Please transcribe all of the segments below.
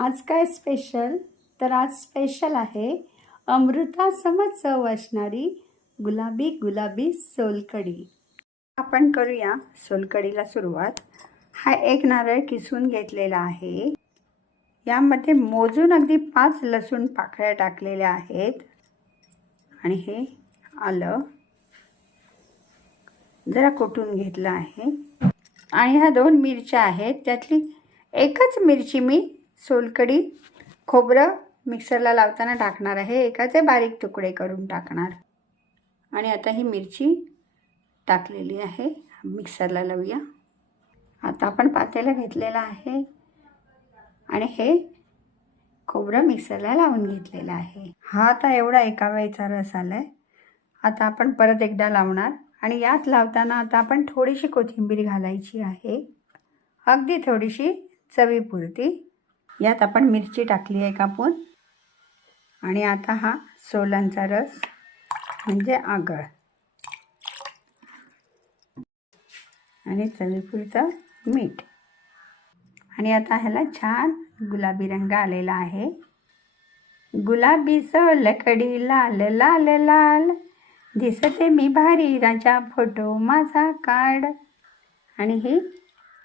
आज काय स्पेशल? तर आज स्पेशल आहे अमृतासम चव असणारी गुलाबी गुलाबी सोलकढी. आपण करूया सोलकढीला सुरुवात. हा एक नारळ किसून घेतलेला आहे. यामध्ये मोजून अगदी 5 लसूण पाकळ्या टाकलेल्या आहेत आणि हे आलं जरा कुटून घेतलं आहे आणि ह्या 2 मिरच्या आहेत. त्यातली एकच मिरची मी सोलकढी खोबरं मिक्सरला लावताना टाकणार आहे. एकाचे बारीक तुकडे करून टाकणार. आणि आता ही मिरची टाकलेली आहे. मिक्सरला लावूया. आता आपण पातेलं घेतलेलं आहे आणि हे खोबरं मिक्सरला लावून घेतलेलं आहे. हा आता एवढा एका वेळेचा रस आलाय. आता आपण परत एकदा लावणार आणि यात लावताना आता आपण थोडीशी कोथिंबीर घालायची आहे, अगदी थोडीशी चवीपुरती. यात आपण मिरची टाकली आहे कापून आणि आता हा सोलांचा रस म्हणजे आगळ आणि चवीपुरतं मीठ. आणि आता ह्याला छान गुलाबी रंग आलेला आहे. गुलाबी सोलकढी लाल लाल लाल, दिसते मी भारी राजा फोटो माझा काढ. आणि ही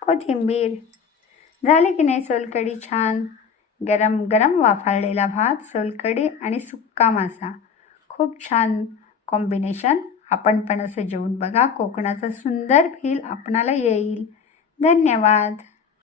कोथिंबीर. झाले की नाही सोलकढी छान. गरम गरम वाफाळलेला भात, सोलकढी आणि सुक्का मासा. खूप छान कॉम्बिनेशन. आपण पण असं जेवून बघा. कोकणाचं सुंदर फील आपणाला येईल. धन्यवाद.